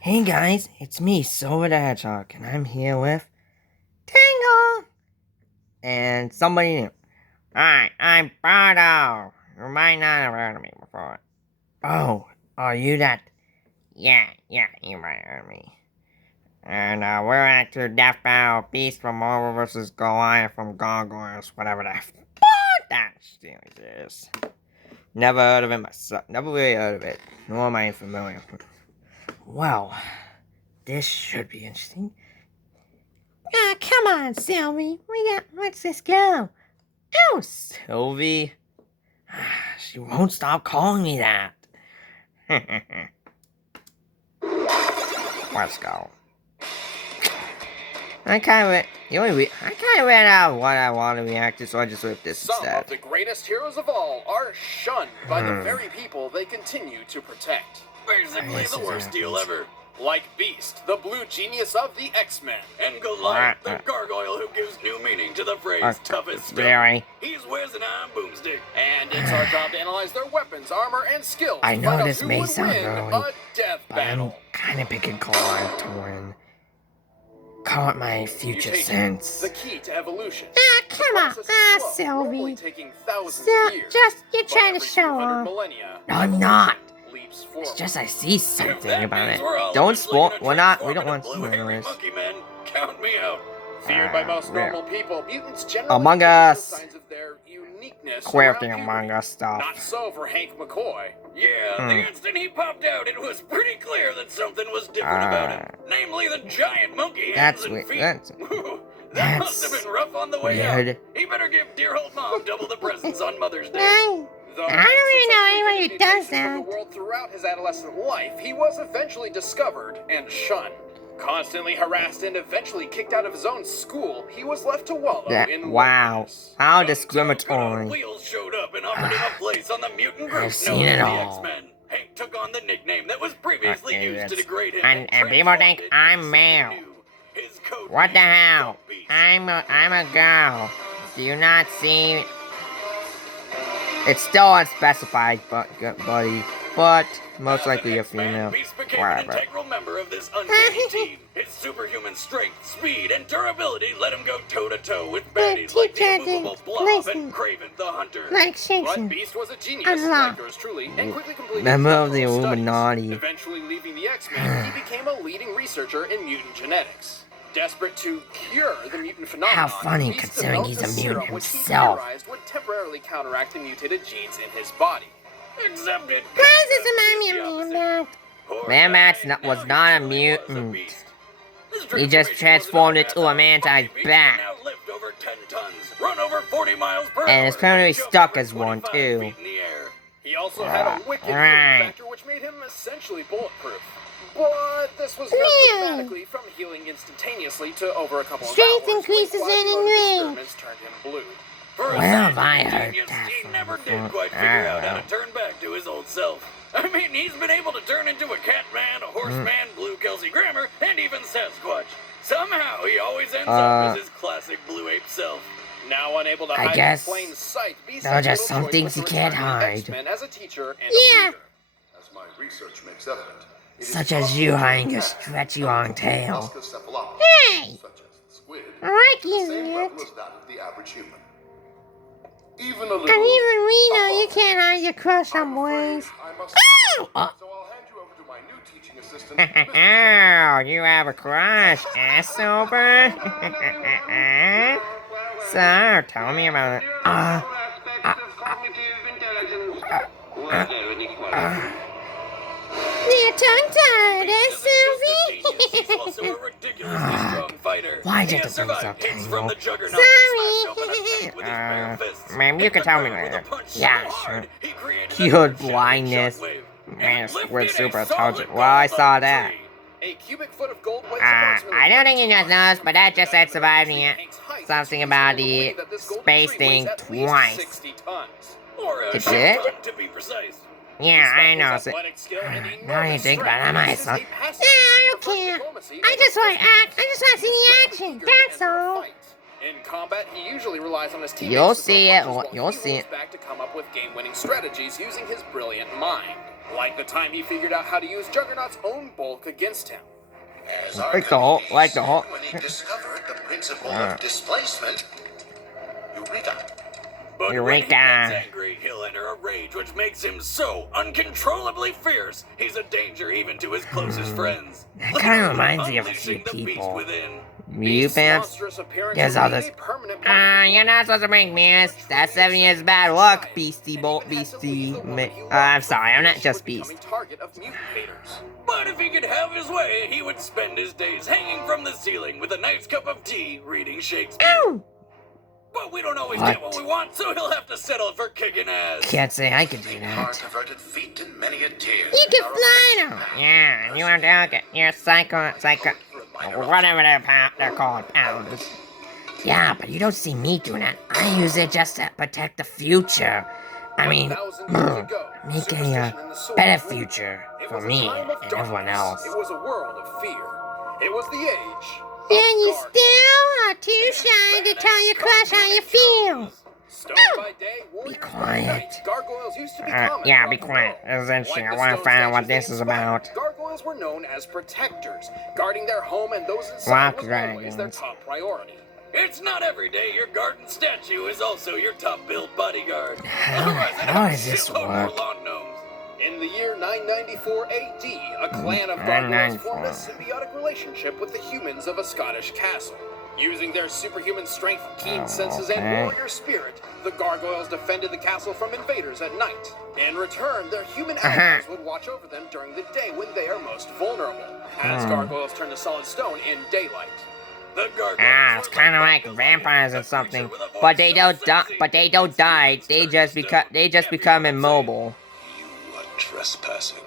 Hey guys, it's me, Silver the Hedgehog, and I'm here with Tangle and somebody new. Hi, I'm Birdo. You might not have heard of me before. Oh, are you that? Yeah, you might have heard of me. And we're at your Death Battle Beast from Marvel vs. Goliath from Gargoyles, whatever that series is. Never heard of it myself. Never really heard of it. Nor am I familiar. Well, this should be interesting. Ah, come on, Sylvie. Let's just go. Oh, Sylvie. She won't stop calling me that. Let's go. I kind of ran out of what I want to react to, so I just ripped this instead. Some of the greatest heroes of all are shunned by the very people they continue to protect. Basically the worst deal ever. Like Beast, the blue genius of the X-Men, and Goliath, the gargoyle who gives new meaning to the phrase toughest scum. He's whiz and I'm boomstick. And it's our job to analyze their weapons, armor, and skills. I know this may sound wrong, a death battle. I'm kind of picking Goliath to win. Call it my future sense. The key to evolution. Ah, come on. Sylvie. You're trying to show off. No, I'm not. It's just I see something about it. Don't spoil. We don't want spoilers. Count me out. Feared by most normal people, mutants generally Among Us. signs of their uniqueness. Quirking Among Us stuff. Not so for Hank McCoy. Yeah, the instant he popped out, it was pretty clear that something was different about him. Namely, the giant monkey hands and feet. That must have been rough on the way out. He better give dear old mom double the presents on Mother's Day. I don't really know anyone who does that. The world throughout his adolescent life, he was eventually discovered and shunned. Constantly harassed and eventually kicked out of his own school, he was left to wallow in loneliness. How discriminatory. Wheels showed up and offered him a place on the mutant group I've seen it all. X-Men. Hank took on the nickname that was previously used to degrade him. And people think I'm male. What the hell? I'm a girl. Do you not see? It's still unspecified, buddy. But most likely a female. Beast became an integral member of this uncanny team. His superhuman strength, speed, and durability let him go toe-to-toe with baddies like the immovable Blob and Kraven the Hunter. But Beast was a genius, like yours truly, and quickly completed member of the Illuminati. Eventually leaving the X-Men, he became a leading researcher in mutant genetics. Desperate to cure the mutant phenomenon, how funny Beast considering he's a mutant serum, which he himself. theorized would temporarily counteract the mutated genes in his body. Except it Man-Max was not a mutant. He just transformed into a man-sized bat. And is currently stuck as one, too. He also had a wicked factor which made him essentially bulletproof. But this was dramatically from healing instantaneously to over a couple of Strength hours. increases in Turned him blue. Where have I heard that he from never before? did quite figure out how to turn back to his old self. I mean, he's been able to turn into a cat man, a horse man, blue Kelsey Grammer, and even Sasquatch. Somehow, he always ends up as his classic blue ape self. Now unable to hide in plain sight, Beast there are just some things you can't hide. As a teacher and Yeah. a leader. As my research makes evident, Such as you hiding your stretchy long tail. Hey! such as the squid, I like the you, same Nick. level as that of the average human. Even a little. And even we know you can't hide your crush on boys. I must Oh! so I'll hand you over to my new teaching assistant. Oh, you have a crush, Silver? So, tell me about it. You're tongue-tied, Sylvie? He's also a ridiculously strong fighter. Why He did has the things survived so hits from the tangled? Juggernaut, Sorry. smashed open a cave with his bare fists, Ma'am, you hit can the tell me ground with later. a punch so Yeah, hard, sure. he created a Cured earth-shattering blindness. shockwave, Man, and Squid lifted super a intelligent. solid Well, I gold saw like that. tree. A cubic foot of gold weighs approximately I don't think you just noticed, but that just said surviving it. Hank's height, Something so about we the believe that this golden space tree thing weighs at least twice. 60 tons. Or a It shit did? ton, to be precise. Yeah, I know. His athletic skill and Now you enormous think about it, I might strength, Yeah, I don't care. I just want to see the action, that's all. In combat, he usually relies on his teammates. You'll see it. You'll see it. Back to come up with game-winning strategies using his brilliant mind. Like the time he figured out how to use Juggernaut's own bulk against him. Like the whole. When he discovered the principle of displacement. Eureka. But Eureka. when he gets angry, he'll enter a rage which makes him so uncontrollably fierce, he's a danger even to his closest friends. That kind of reminds me of a few people. You Pamps? There's all this. You're not supposed to bring Mears. That's 7 years bad luck, Beastie. I'm sorry, I'm not just Beast. But if he could have his way, he would spend his days hanging from the ceiling with a nice cup of tea, reading Shakespeare. Ow! But we don't always get what we want, so he'll have to settle for kicking ass. Can't say I could do that. Hard-averted feet and many a tear. You can fly now. Yeah, you want to get your psycho, whatever they're called, powers. Yeah, but you don't see me doing that. I use it just to protect the future. I mean, make a better future for me and everyone else. It was a world of fear. It was the age. And you still are too shy to tell your crush how you feel. Be quiet. Yeah, be quiet. This is interesting. I want to find out what this is about. Gargoyles were known as protectors. Guarding their home and those inside was always their top priority. It's not every day your garden statue is also your top-billed bodyguard. How does this work? In the year 994 AD, a clan of gargoyles formed a symbiotic relationship with the humans of a Scottish castle. Using their superhuman strength, keen senses, and warrior spirit, the gargoyles defended the castle from invaders at night. In return, their human allies would watch over them during the day when they are most vulnerable, as gargoyles turn to solid stone in daylight. It's kind of like vampires or something, but they don't die. They just become immobile. You are trespassing.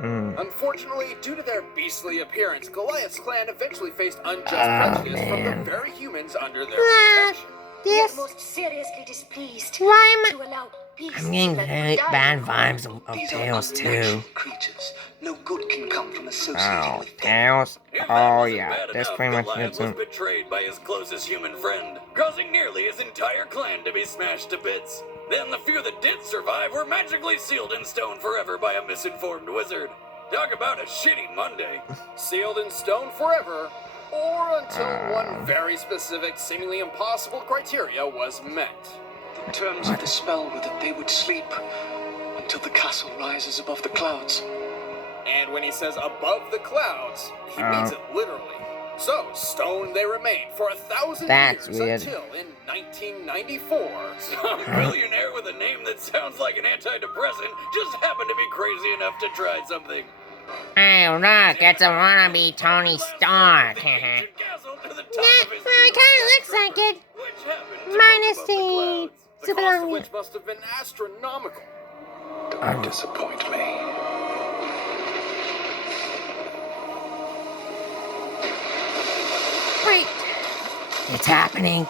Unfortunately, due to their beastly appearance, Goliath's clan eventually faced unjust prejudice from the very humans under their protection. This. Most seriously displeased. Why am to allow peace I'm getting very bad vibes of These Tails are too. unnatural creatures. No good can come from associating with them. Tails? If that Oh wasn't yeah, bad this enough, pretty much Goliath gets was him. betrayed by his closest human friend, causing nearly his entire clan to be smashed to bits. Then the few that did survive were magically sealed in stone forever by a misinformed wizard. Talk about a shitty Monday. Sealed in stone forever, or until one very specific, seemingly impossible criteria was met. The terms of the spell were that they would sleep until the castle rises above the clouds. And when he says above the clouds, he means it literally. So, stone they remained for 1,000 That's years weird. until in 1994, some billionaire with a name that sounds like an antidepressant just happened to be crazy enough to try something. Hey, look, it's a wannabe Tony Stark. Yeah, well, it kind of looks like it. Minus the The super cost of long. which must have been astronomical. Don't disappoint me. Wait, It's happening.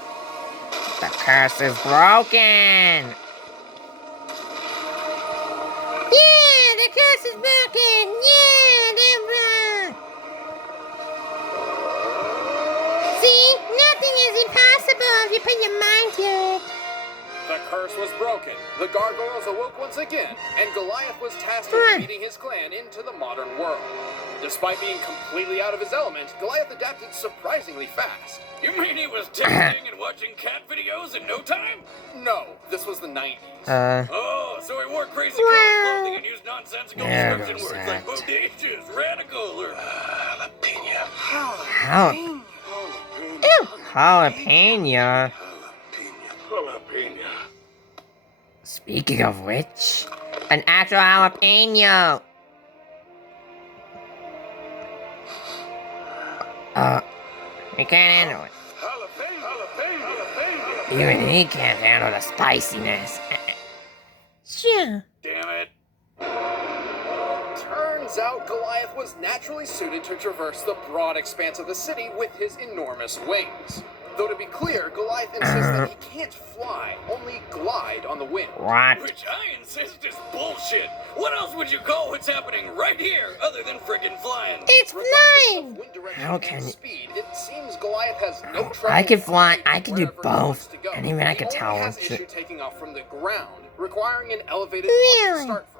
The curse is broken. yeah, the curse is broken. Yeah, they're broke. See, nothing is impossible if you put your mind to it. The curse was broken. The gargoyles awoke once again, and Goliath was tasked with leading his clan into the modern world. Despite being completely out of his element, Goliath adapted surprisingly fast. You mean he was texting and watching cat videos in no time? No, this was the 90s. Oh, so he wore crazy colored clothing and used nonsensical There description goes words like that. bodacious, radical, or Jalapeno. Jalapeno. Jalapeno. Speaking of which, an actual jalapeno. He can't handle it. Even he can't handle the spiciness. Sure. damn it. Turns out Goliath was naturally suited to traverse the broad expanse of the city with his enormous wings. Though to be clear, Goliath insists that he can't fly, only glide on the wind. What? Which I insist is bullshit. What else would you call what's happening right here other than friggin' flying? It's Regardless flying! of wind direction How and can you- speed, it seems Goliath has no trouble. I can fly, flying I can do wherever he wants both, to go. and even I He can only tell has it's- issue taking off from the ground, requiring an elevated point to Really? start from.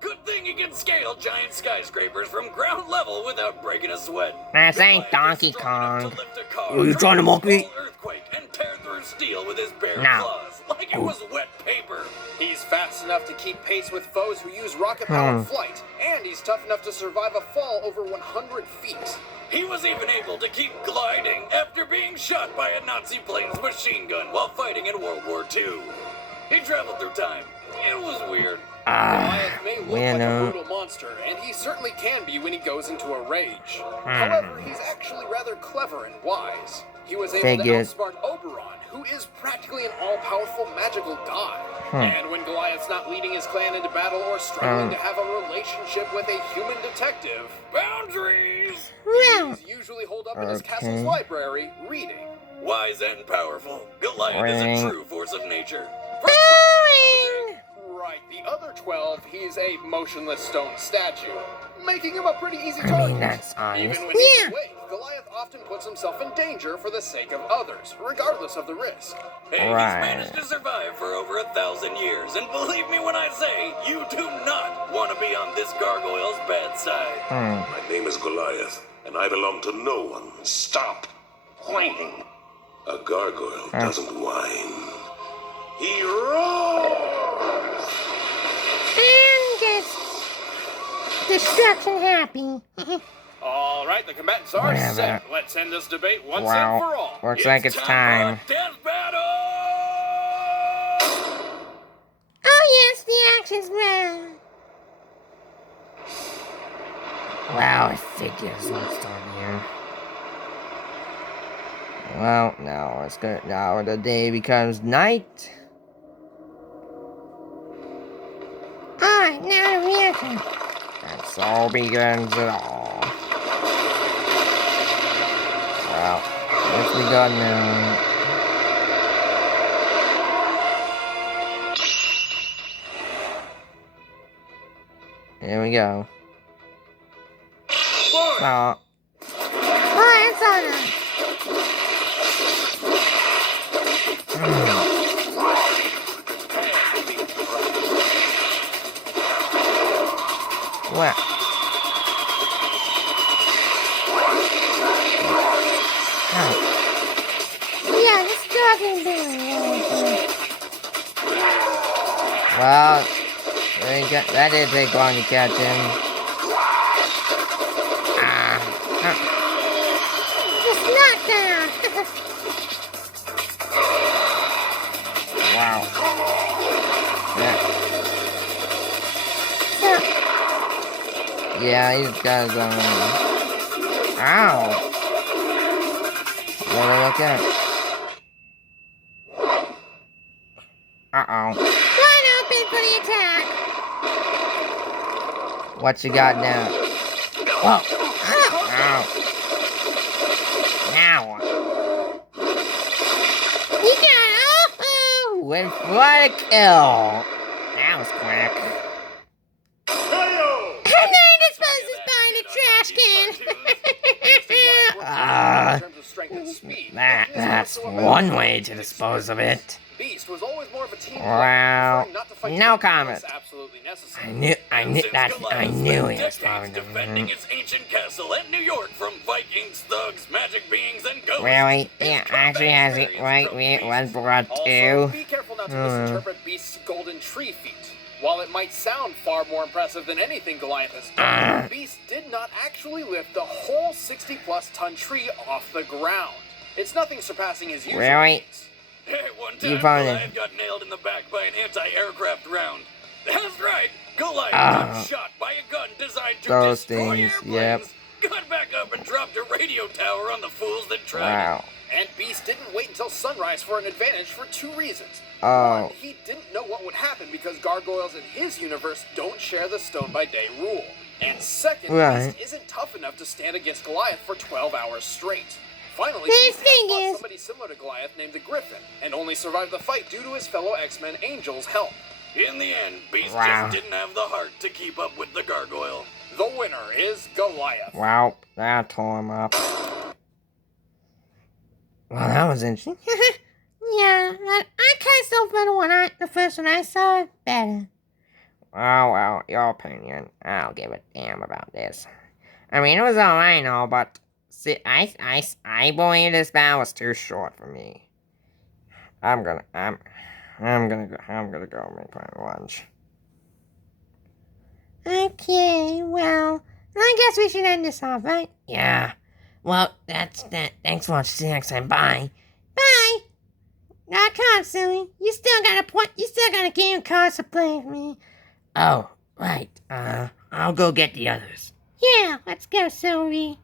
Good thing he can scale giant skyscrapers from ground level without breaking a sweat. This ain't Goliath is Donkey strong enough Kong. to lift a car, Are you trying to mock me? control earthquake, and tear through steel with his bare No. claws, like it was wet paper. He's fast enough to keep pace with foes who use rocket-powered flight, and he's tough enough to survive a fall over 100 feet. He was even able to keep gliding after being shot by a Nazi plane's machine gun while fighting in World War II. He traveled through time. It was weird. Goliath may look like a Bueno. brutal monster, and he certainly can be when he goes into a rage. However, he's actually rather clever and wise. He was able Figured. to outsmart Oberon, who is practically an all-powerful magical god. And when Goliath's not leading his clan into battle or struggling to have a relationship with a human detective, Boundaries! Well, he's usually holed up in his Okay. castle's library, reading. Wise and powerful, Goliath is Ring. a true force of nature. boring! Right, the other 12, he's a motionless stone statue, making him a pretty easy I target. mean, that's honest. Even when he's Yeah. awake, Goliath often puts himself in danger for the sake of others, regardless of the risk. Hey, Right. he's managed to survive for over 1,000 years, and believe me when I say, you do not want to be on this gargoyle's bad side. My name is Goliath, and I belong to no one. Stop whining. A gargoyle doesn't whine. He roars! And just destruction happy. All right, the combatants are Whatever. set. Let's end this debate once and Wow. for all. Looks like it's time. for a death battle! Oh yes, the action's round. Well, I figures let's start here. Well, now it's good. Now the day becomes night. Alright, now the reaction. And so begins it all. Well, it's begun now. Here we go. Oh, Alright, it's on us. what? Oh, Yeah, this doesn't do anything. well, that did take long to catch him. Just knockdown. Wow. Yeah. Yeah, he's got his own. Ow! Better look out. Uh-oh. Wide open for the attack. What you got now? Whoa! Ow! Now! You got it. Oh, With what a kill! That was quick. and then disposes behind a trash can. In terms of strength and speed, That's whatsoever. one way to dispose of it. Beast was always more of a team player, Well, preferring not to fight no together comment. unless absolutely necessary. I knew Since he Goliath was spent probably decades defending his ancient castle at New York from Vikings, thugs, magic beings, and ghosts. Really? his Yeah, combat actually has it experience right from where it Beast was brought Also, to. be careful not to misinterpret Beast's golden tree feat. While it might sound far more impressive than anything Goliath has done, Beast did not actually lift the whole 60-plus ton tree off the ground. It's nothing surpassing his usual Really? feats. Hey, one You time found Goliath it. got nailed in the back by an anti-aircraft round. That's right, Goliath Ah. got shot by a gun designed to Those destroy things, airplanes. yep. Got back up and dropped a radio tower on the fools that tried. Wow. And Beast didn't wait until sunrise for an advantage for two reasons. Oh. One, he didn't know what would happen because gargoyles in his universe don't share the stone by day rule. And second, Right. Beast isn't tough enough to stand against Goliath for 12 hours straight. Finally, The Beast thing fought is- somebody similar to Goliath named the Griffin, and only survived the fight due to his fellow X-Men Angel's help. In the end, Beast Wow. just didn't have the heart to keep up with the gargoyle. The winner is Goliath. Well, that tore him up. Well, that was interesting. Yeah, I kind of saw better the first one I saw it better. Oh, well, your opinion. I don't give a damn about this. I mean, it was alright and all, but see, I believe this battle was too short for me. I'm gonna go make my lunch. Okay, well, I guess we should end this off, right? Yeah. Well, that's that. Thanks for watching. See you next time. Bye. Bye! Now, come on, silly. You still got a game of cards to play with me. Oh, right. I'll go get the others. Yeah, let's go, Sylvie.